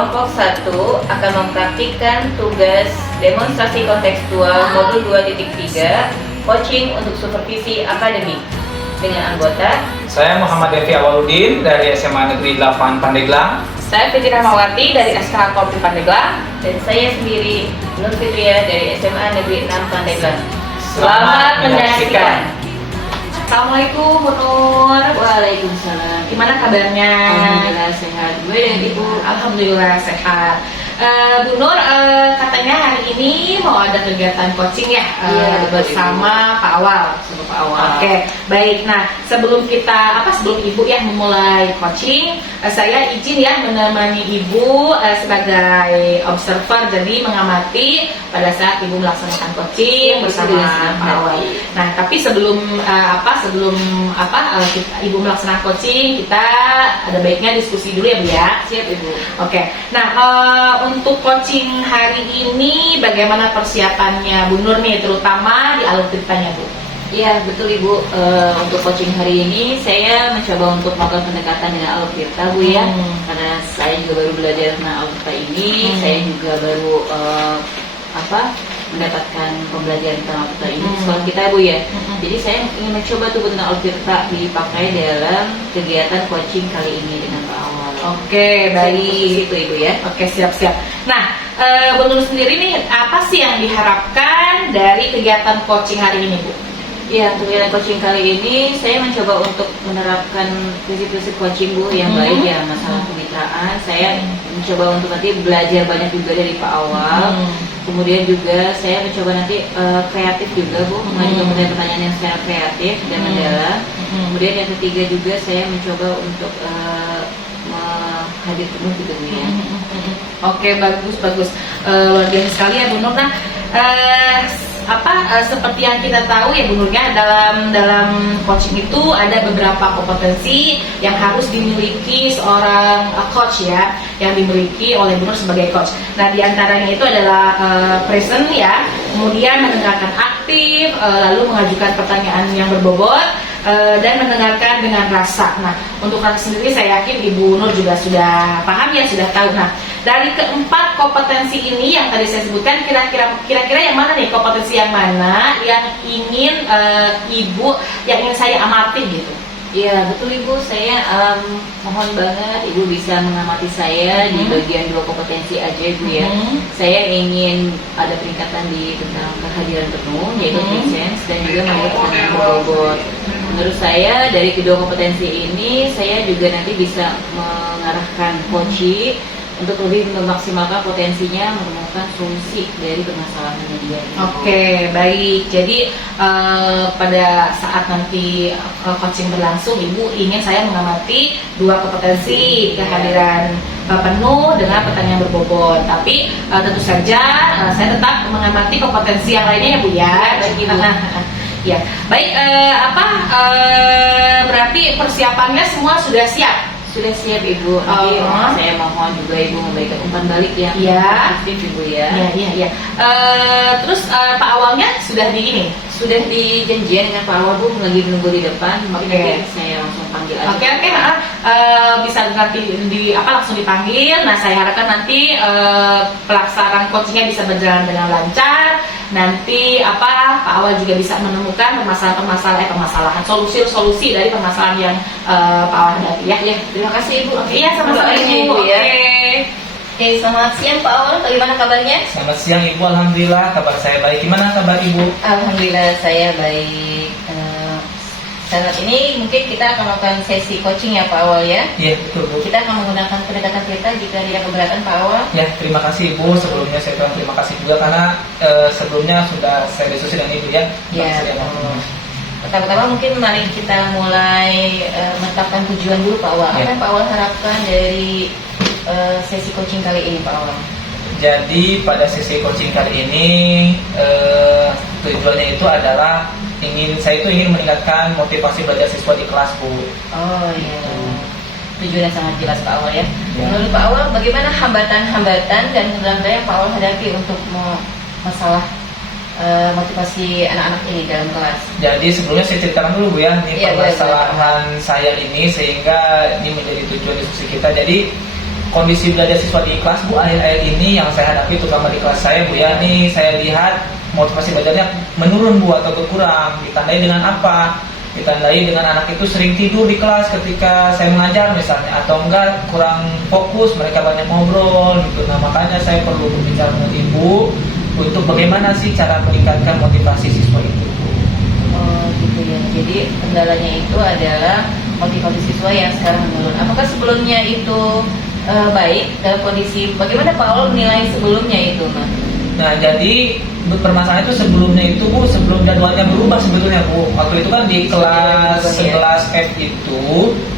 Kelompok 1 akan mempraktikkan tugas demonstrasi kontekstual modul 2.3 coaching untuk supervisi akademik dengan anggota Saya Muhammad Devi Awaludin dari SMA Negeri 8 Pandeglang. Saya Fitri Rahmawati dari SKH Kopi Pandeglang. dan saya sendiri Nur Fitria dari SMA Negeri 6 Pandeglang. Selamat menyaksikan. Assalamualaikum Bu Nur. Waalaikumsalam. Gimana kabarnya? Alhamdulillah sehat. Gue dengan Ibu. Alhamdulillah sehat. Bu Nur, katanya hari ini mau ada kegiatan coaching ya, Iya, bersama Pak Awal. Sama Pak Awal. Oke, baik. Nah, sebelum Ibu ya memulai coaching, saya izin ya menemani Ibu sebagai observer, jadi mengamati pada saat Ibu melaksanakan coaching bersama Pak Awal. Nah, tapi sebelum Ibu melaksanakan coaching, kita ada baiknya diskusi dulu ya Bu ya. Siap Ibu. Oke. Nah, untuk coaching hari ini bagaimana persiapannya Bu Nur nih, terutama di alur ceritanya Bu? Iya betul Ibu. Untuk coaching hari ini saya mencoba untuk melakukan pendekatan dengan Alur Tirta Bu ya. Karena saya juga baru belajar tentang Alur Tirta ini. Saya juga baru mendapatkan pembelajaran tentang Alur Tirta ini di sekolah kita Bu ya. Jadi saya ingin mencoba tuh tentang Alur Tirta dipakai dalam kegiatan coaching kali ini dengan Pak Awal. Oke, baik. Itu Ibu ya. Oke, siap-siap. Nah, Bu Nur sendiri nih, apa sih yang diharapkan dari kegiatan coaching hari ini Bu? Ya, untuk kegiatan coaching kali ini saya mencoba untuk menerapkan prinsip-prinsip coaching Bu yang baik ya, masalah kemitraan. Saya mencoba untuk nanti belajar banyak juga dari Pak Awal. Kemudian juga saya mencoba nanti kreatif juga Bu, mengajukan pertanyaan yang secara kreatif dan mendalam. Kemudian yang ketiga juga saya mencoba untuk hadir penuh gitu Bu ya. Oke, bagus. Luar biasa sekali ya Bu Nur. Nah, seperti yang kita tahu ya Bu Nur ya, dalam coaching itu ada beberapa kompetensi yang harus dimiliki seorang coach ya, yang dimiliki oleh Bu Nur sebagai coach. Nah, diantaranya itu adalah present ya, kemudian mendengarkan aktif, lalu mengajukan pertanyaan yang berbobot, dan mendengarkan dengan rasa. Nah, untuk rasa sendiri saya yakin Ibu Nur juga sudah paham ya, sudah tahu. Nah, dari keempat kompetensi ini yang tadi saya sebutkan, kira-kira yang mana nih, kompetensi yang mana yang ingin yang ingin saya amati gitu? Iya betul Ibu, saya mohon banget Ibu bisa mengamati saya di bagian 2 kompetensi aja Ibu ya. Saya ingin ada peningkatan di tentang kehadiran penuh, yaitu presence, dan juga mengenai berbobot. Menurut saya dari kedua kompetensi ini saya juga nanti bisa mengarahkan coaching untuk lebih memaksimalkan potensinya menemukan solusi dari permasalahannya dia. Oke, baik. Jadi pada saat nanti coaching berlangsung, Ibu ingin saya mengamati 2 kompetensi, kehadiran penuh dengan pertanyaan berbobot. Tapi tentu saja saya tetap mengamati kompetensi yang lainnya ya Bu ya. Ya, baik. Berarti persiapannya semua sudah siap? Sudah siap Ibu. Nanti saya mohon juga Ibu memberikan umpan balik yang aktif Ibu ya. Iya. Terus Pak Awalnya sudah sudah dijanjian dengan Pak Awal Bu, lagi menunggu di depan. Makanya saya langsung panggil aja. Oke. Bisa nanti langsung dipanggil. Nah, saya harapkan nanti pelaksanaan coachingnya bisa berjalan dengan lancar. Nanti Pak Awal juga bisa menemukan permasalahan solusi dari permasalahan yang Pak Awal hadapi ya. Terima kasih Ibu. Iya, sama-sama Ibu. Oke, selamat siang Pak Awal. Bagaimana kabarnya? Selamat siang Ibu, alhamdulillah kabar saya baik. Gimana kabar Ibu? Alhamdulillah saya baik. Saat ini mungkin kita akan melakukan sesi coaching ya Pak Awal ya. Iya betul Bu. Kita akan menggunakan pendekatan kita jika tidak keberatan Pak Awal. Ya, terima kasih Ibu. Sebelumnya saya ucapkan terima kasih juga karena sebelumnya sudah saya diskusi dengan Ibu ya. Pertama-tama mungkin mari kita mulai menetapkan tujuan dulu Pak Awal. Apa yang Pak Awal harapkan dari sesi coaching kali ini Pak Awal? Jadi pada sesi coaching kali ini tujuannya itu adalah saya ingin meningkatkan motivasi belajar siswa di kelas Bu. Oh iya. Tujuannya sangat jelas Pak Awal ya. Menurut Pak Awal bagaimana hambatan-hambatan dan kendala yang Pak Awal hadapi untuk masalah motivasi anak-anak ini dalam kelas? Jadi sebelumnya saya ceritakan dulu Bu ya, ini permasalahan saya ini sehingga ini menjadi tujuan diskusi kita. Jadi kondisi belajar siswa di kelas Bu akhir-akhir ini yang saya hadapi terutama di kelas saya Bu ya, nih saya lihat motivasi belajarnya menurun Bu atau berkurang. Ditandai dengan apa? Ditandai dengan anak itu sering tidur di kelas ketika saya mengajar misalnya, atau enggak kurang fokus, mereka banyak ngobrol gitu. Nah makanya saya perlu berbicara dengan Ibu untuk bagaimana sih cara meningkatkan motivasi siswa itu. Oh gitu ya. Jadi kendalanya itu adalah motivasi siswa yang sekarang menurun. Apakah sebelumnya itu baik dalam kondisi bagaimana Pak Awal menilai sebelumnya itu, Mas? Nah jadi permasalahan itu sebelumnya itu Bu, sebelum jadwalnya berubah sebetulnya Bu. Waktu itu kan di kelas 11F itu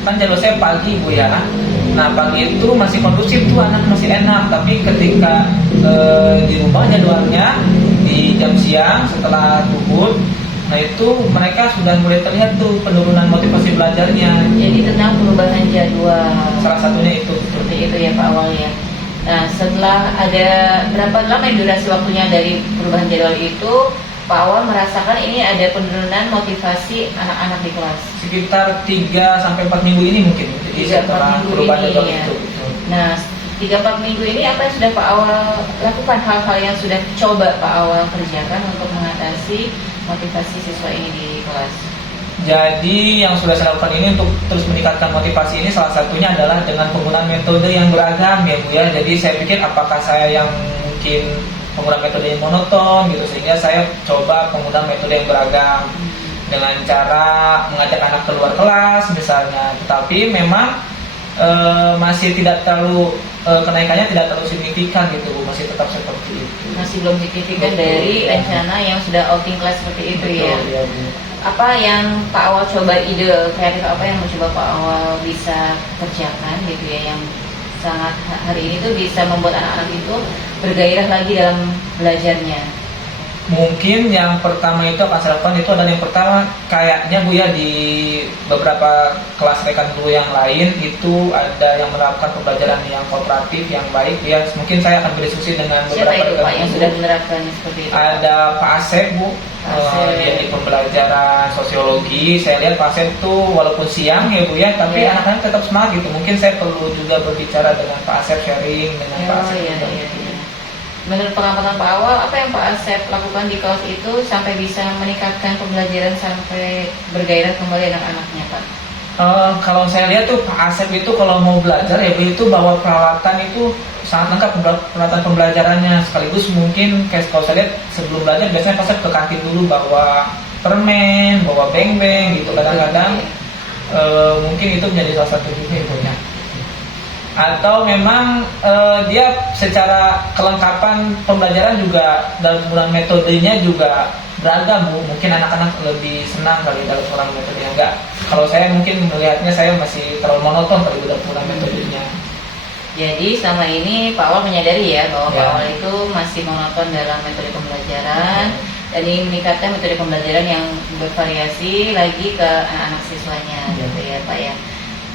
kan jadwal saya pagi Bu ya. Nah pagi itu masih kondusif tuh, anak masih enak. Tapi ketika dirubah jadwalnya di jam siang setelah zuhur, nah itu mereka sudah mulai terlihat tuh penurunan motivasi belajarnya. Jadi tentang perubahan jadwal. Salah satunya itu. Seperti itu ya Pak Awal ya. Nah setelah ada berapa lama durasi waktunya dari perubahan jadwal itu, Pak Awal merasakan ini ada penurunan motivasi anak-anak di kelas. Sekitar 3-4 minggu ini mungkin. Jadi 3-4 setelah minggu perubahan ini, jadwal ya. itu. Nah 3-4 minggu ini apa yang sudah Pak Awal lakukan, hal-hal yang sudah coba Pak Awal kerjakan untuk mengatasi motivasi siswa ini di kelas? Jadi yang sudah saya lakukan ini untuk terus meningkatkan motivasi ini salah satunya adalah dengan penggunaan metode yang beragam ya Bu ya. Jadi saya pikir apakah saya yang mungkin penggunaan metode yang monoton gitu, sehingga saya coba penggunaan metode yang beragam dengan cara mengajak anak keluar kelas misalnya. Tetapi memang masih tidak terlalu kenaikannya tidak terlalu signifikan gitu Bu, masih tetap seperti itu. Masih belum signifikan Betul, dari ya. rencana yang sudah outing kelas seperti itu ya. Betul, ya Bu. Apa yang Pak Awal coba, ide kreatif apa yang mencoba Pak Awal bisa kerjakan gitu ya, yang sangat hari ini tuh bisa membuat anak-anak itu bergairah lagi dalam belajarnya? Mungkin yang pertama itu akan saya lakukan itu adalah yang pertama kayaknya Bu ya, di beberapa kelas rekan guru yang lain itu ada yang menerapkan pembelajaran yang kooperatif yang baik ya. Mungkin saya akan berdiskusi dengan Siapa beberapa itu rekan Pak yang guru. sudah menerapkan seperti itu? Ada Pak Asep Bu, Asep. dia di pembelajaran sosiologi. Saya lihat Pak Asep tuh walaupun siang ya Bu ya, tapi Ya. anak-anak tetap semangat gitu. Mungkin saya perlu juga berbicara dengan Pak Asep, sharing dengan Pak Oh Asep iya, juga. iya, iya. Menurut pengamatan Pak Awal, apa yang Pak Asep lakukan di kelas itu sampai bisa meningkatkan pembelajaran sampai bergairah kembali anak-anaknya Pak? Kalau saya lihat tuh Pak Asep itu kalau mau belajar ya Bu, itu bawa peralatan itu sangat lengkap peralatan pembelajarannya. Sekaligus mungkin kayak kalau saya lihat sebelum belajar biasanya Pak Asep ke kantin dulu bawa permen, bawa beng-beng gitu. Kadang-kadang mungkin itu menjadi salah satu juga ibunya. Atau memang dia secara kelengkapan pembelajaran juga dalam penggunaan metodenya juga beragam Bu. Mungkin anak-anak lebih senang kali dalam penggunaan metodenya. Enggak, kalau saya mungkin melihatnya saya masih terlalu monoton kali dalam penggunaan metodenya. Jadi selama ini Pak Awal menyadari ya bahwa Ya. Pak Awal itu masih monoton dalam metode pembelajaran dan ingin meningkatkan metode pembelajaran yang bervariasi lagi ke anak-anak siswanya gitu ya Pak ya.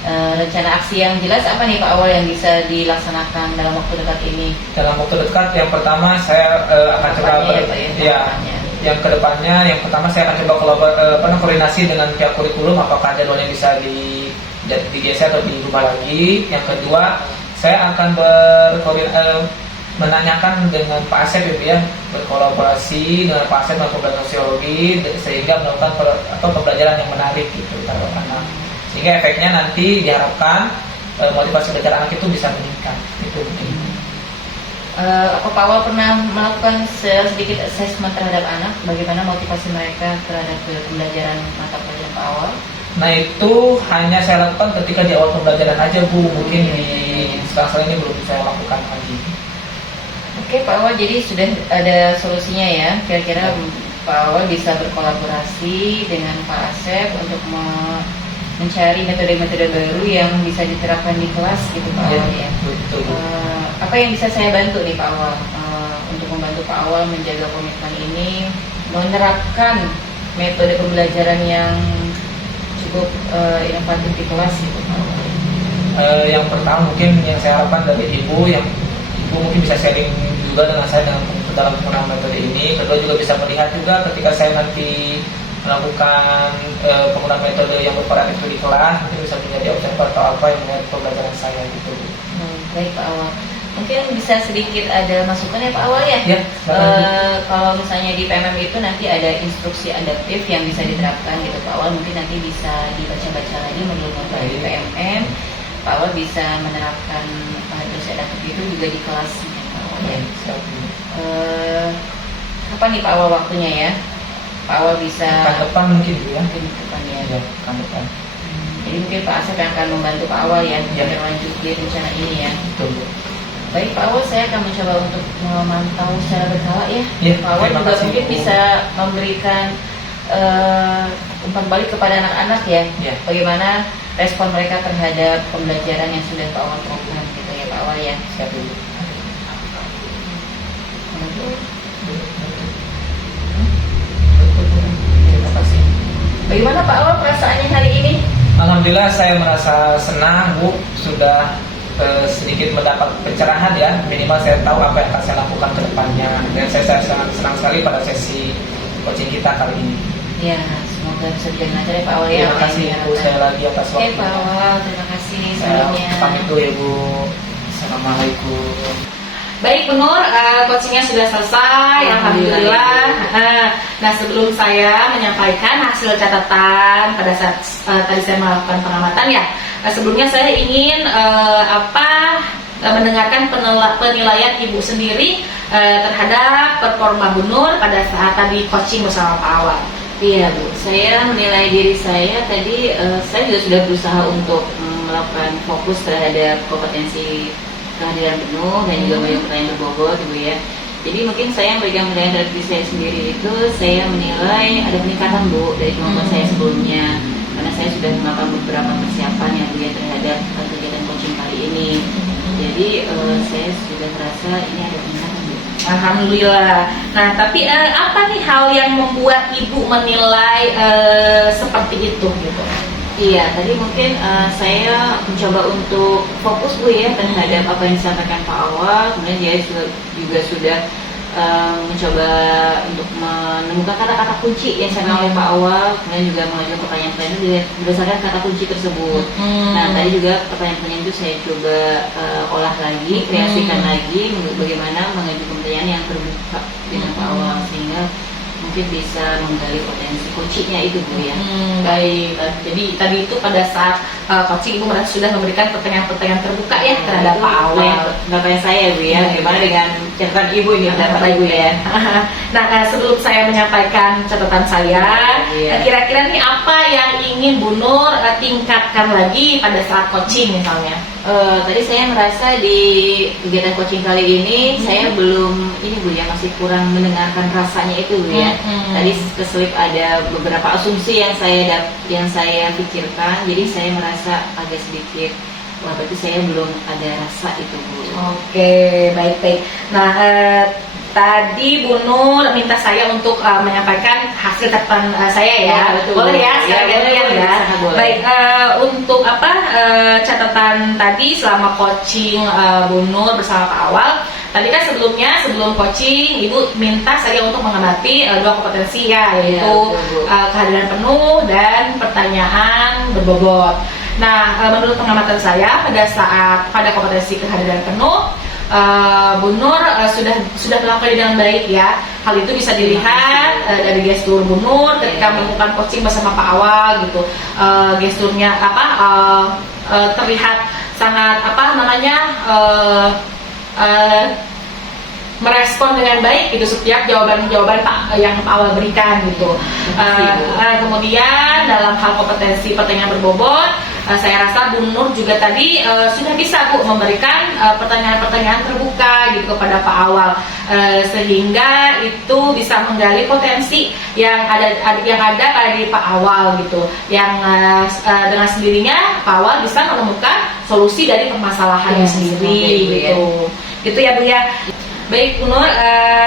Rencana aksi yang jelas apa nih Pak Awal yang bisa dilaksanakan dalam waktu dekat ini? Dalam waktu dekat yang pertama saya akan coba Harapannya ya, Pak, ya, ya, harapannya. yang kedepannya yang pertama saya akan coba koordinasi dengan pihak kurikulum apakah jadwalnya bisa digeser atau dirubah lagi. Yang kedua saya akan menanyakan dengan Pak Asep ya, berkolaborasi dengan Pak Asep dan pembelajaran sosiologi sehingga melakukan pembelajaran yang menarik gitu terhadap anak, sehingga efeknya nanti diharapkan motivasi belajar anak itu bisa meningkat. Itu mungkin. Apa Pak Awal pernah melakukan sedikit assessment terhadap anak, bagaimana motivasi mereka terhadap pembelajaran mata pelajaran Pak Awal? Nah itu hanya saya lakukan ketika di awal pembelajaran aja Bu, mungkin di sekarang ini belum saya lakukan lagi. Oke Pak Awal, jadi sudah ada solusinya ya, kira-kira Pak Awal bisa berkolaborasi dengan Pak Asep untuk mencari metode-metode baru yang bisa diterapkan di kelas gitu Pak Awal ya. Betul. Apa yang bisa saya bantu nih Pak Awal untuk membantu Pak Awal menjaga komitmen ini, menerapkan metode pembelajaran yang cukup inovatif di kelas gitu Pak Awal? Yang pertama mungkin yang saya harapkan dari Ibu, yang Ibu mungkin bisa sharing juga dengan saya dalam penggunaan metode ini. Kedua juga bisa melihat juga ketika saya nanti melakukan penggunaan metode yang bervariatif di kelas, mungkin bisa menjadi observer atau apa yang melihat pembelajaran saya gitu. Baik Pak Awal, mungkin bisa sedikit ada masukan ya Pak Awal ya? Ya, Kalau misalnya di PMM itu nanti ada instruksi adaptif yang bisa diterapkan gitu Pak Awal, mungkin nanti bisa dibaca-baca lagi menurut di PMM. Pak Awal bisa menerapkan instruksi adaptif itu juga di kelas Pak Awal ya. Kapan nih Pak Awal waktunya ya? Pak Awal bisa Pekan depan mungkin ya. mungkin depan ya. Ya, pekan depan. Jadi mungkin Pak Asep yang akan membantu Pak Awal ya, Ya. melanjuti rencana ini ya. Betul, Bu. Baik Pak Awal, saya akan mencoba untuk memantau secara berkala ya. Ya, Pak Awal terima juga kasih, mungkin Bu. bisa memberikan umpan balik kepada anak-anak ya. Ya. Bagaimana respon mereka terhadap pembelajaran yang sudah Pak Awal lakukan gitu ya Pak Awal ya. Siap dulu. Terima kasih. Bagaimana Pak Awal perasaannya hari ini? Alhamdulillah saya merasa senang, Bu, sudah sedikit mendapat pencerahan ya. Minimal saya tahu apa yang akan saya lakukan ke depannya. Dan saya sangat senang sekali pada sesi coaching kita kali ini. Ya, semoga bisa berjalan lancar ya Pak Awal ya. Terima kasih Bu saya lagi atas Oke waktunya. Pak Awal, terima kasih Saya sebelumnya. pamit dulu ya Bu. Assalamualaikum. Baik Bu Nur, coachingnya sudah selesai, Alhamdulillah. alhamdulillah. Nah sebelum saya menyampaikan hasil catatan pada saat tadi saya melakukan pengamatan ya, sebelumnya saya ingin mendengarkan penilaian Ibu sendiri terhadap performa Bu Nur pada saat tadi coaching bersama Pak Awal. Iya Bu, saya menilai diri saya tadi, saya juga sudah berusaha untuk melakukan fokus terhadap kompetensi kehadiran penuh dan juga banyak pertanyaan berbobot Bu ya. Jadi mungkin saya memberikan penilaian terhadap diri saya sendiri itu, saya menilai ada peningkatan Bu dari kemampuan saya sebelumnya, karena saya sudah melakukan beberapa persiapan yang Bu ya terhadap kegiatan coaching kali ini. Jadi saya sudah merasa ini ada peningkatan Bu. Alhamdulillah. Nah tapi apa nih hal yang membuat Ibu menilai seperti itu gitu? Iya, tadi mungkin saya mencoba untuk fokus Bu ya terhadap apa yang disampaikan Pak Awal. Kemudian dia juga sudah mencoba untuk menemukan kata-kata kunci yang disampaikan oleh Pak Awal. Kemudian juga mengajukan pertanyaan-pertanyaan berdasarkan kata kunci tersebut. Nah, tadi juga pertanyaan-pertanyaan itu saya coba olah lagi, kreasikan lagi bagaimana mengajukan pertanyaan yang terbuka dengan Pak Awal sehingga mungkin bisa menggali potensi coachingnya itu Bu ya. Baik, jadi tadi itu pada saat coaching Ibu merasa sudah memberikan pertanyaan-pertanyaan terbuka ya terhadap Pak Awal. Pendapat saya Bu ya, bagaimana dengan catatan Ibu ini pendapat Ibu ya. Nah, sebelum saya menyampaikan catatan saya, Iya. kira-kira nih apa yang ingin Bu Nur tingkatkan lagi pada saat coaching misalnya? Tadi saya merasa di kegiatan coaching kali ini saya belum ini Bu ya, masih kurang mendengarkan rasanya itu Bu ya. Tadi keselip ada beberapa asumsi yang saya pikirkan, jadi saya merasa agak sedikit wah berarti saya belum ada rasa itu Bu. Oke, baik-baik. Nah, tadi Bu Nur minta saya untuk menyampaikan hasil catatan saya ya. Ya, betul. Boleh ya, secara Ya, gantian boleh, ya. sangat boleh. Baik, untuk catatan tadi selama coaching Bu Nur bersama Pak Awal. Tadi kan sebelum coaching Ibu minta saya untuk mengamati dua kompetensi ya, yaitu betul, Bu. kehadiran penuh dan pertanyaan berbobot. Nah, menurut pengamatan saya pada kompetensi kehadiran penuh, Bu Nur sudah melakukan dengan baik ya. Hal itu bisa dilihat dari gestur Bu Nur ketika melakukan coaching bersama Pak Awal gitu. Gesturnya terlihat sangat merespon dengan baik gitu setiap jawaban-jawaban yang Pak Awal berikan gitu. Kemudian dalam hal kompetensi pertanyaan berbobot, saya rasa Bu Nur juga tadi sudah bisa Bu memberikan pertanyaan-pertanyaan terbuka gitu kepada Pak Awal, sehingga itu bisa menggali potensi yang ada pada diri Pak Awal gitu, yang dengan sendirinya Pak Awal bisa menemukan solusi dari permasalahannya sendiri gitu ya Bu ya. Baik Bu Nur,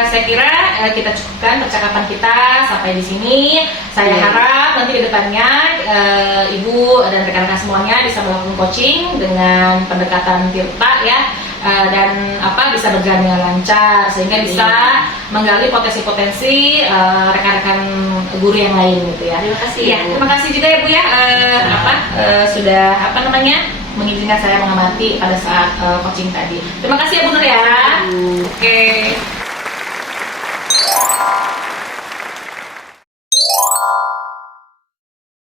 saya kira kita cukupkan percakapan kita sampai di sini. Saya harap nanti ke depannya Ibu dan rekan-rekan semuanya bisa melakukan coaching dengan pendekatan Tirta ya, dan bisa berjalan dengan lancar sehingga bisa menggali potensi-potensi rekan-rekan guru yang lain gitu ya. Terima kasih. Ya, terima kasih juga ya Bu ya, sudah mengizinkan saya mengamati pada saat coaching tadi. Terima kasih ya Bu Nur ya. Oke.